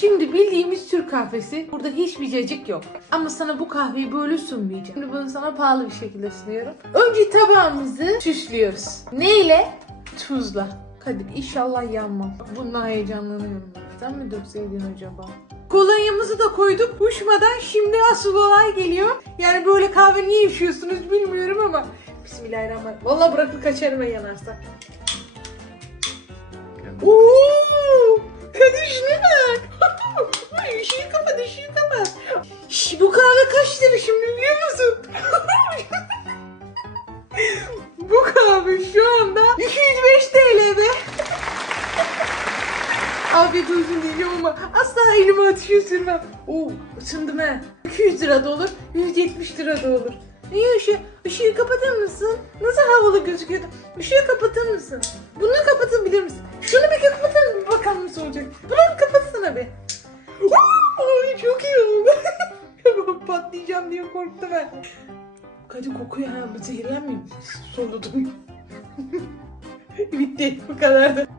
Şimdi bildiğimiz Türk kahvesi. Burada hiçbir cacık yok. Ama sana bu kahveyi böyle sunmayacağım. Şimdi bunu sana pahalı bir şekilde sunuyorum. Önce tabağımızı süslüyoruz. Neyle? Tuzla. Kadir inşallah yanmam. Bundan heyecanlanıyorum. Sen mi dökseydin acaba? Kolonyamızı da koyduk. Uçmadan şimdi asıl olay geliyor. Yani böyle kahve niye içiyorsunuz bilmiyorum ama. Bismillahirrahmanirrahim. Vallahi bırakıp kaçarım ya yanarsa. Oo! Bu kahve kaç lira şimdi biliyor musun? bu kahve şu anda 205 TL be. Afiyet olsun diyeceğim ama asla elime ateşe sürmem. Oo ısındım he. 200 lira da olur, 170 lira da olur. Niye ışığı? Işığı kapatır mısın? Nasıl havalı gözüküyordu? Işığı kapatır mısın? Bunu kapatabilir misin? Şunu bir kapatır mısın? Bakalım nasıl olacak. Bunu bir kapatsana be. Patlayacağım diye korktum ben. Hadi kokuyor ha. Bu zehirlenmiyor. Soludum. Bitti bu kadardı.